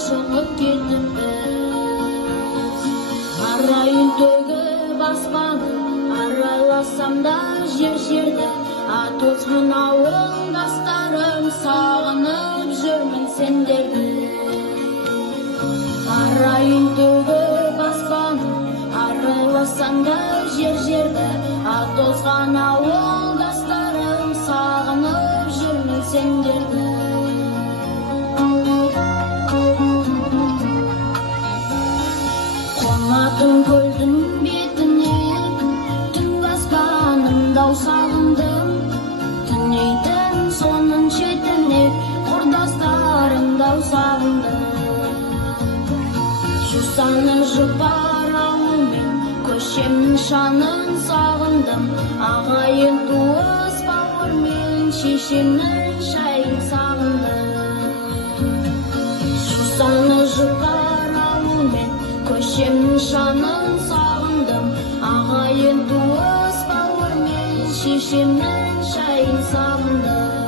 шығып кетіппіз. Арайын төгіп аспанын, арайласам да жерді, атозған ауылдастарым, сағынып жүрмін сендерді. Арайын төгіп аспанын, арайласам да жерді, атозған ауылдастарым, сағынып жүрмін сендерді. Қонатын көлдің бетіне, түнгі аспанымда сағындым. Түнейтін соның шетіне, құрдастарымда сағындым. Жусаны жұпар ауылмен, көшемнің шанын сағындым. Ағайын туыс бауырмен, шешемнің шайын сағындым. Жусаны жұпар ауылмен, көшемнің шанын сағындым. Ағайын туыс бауырмен, шешемнің шайын сағындым.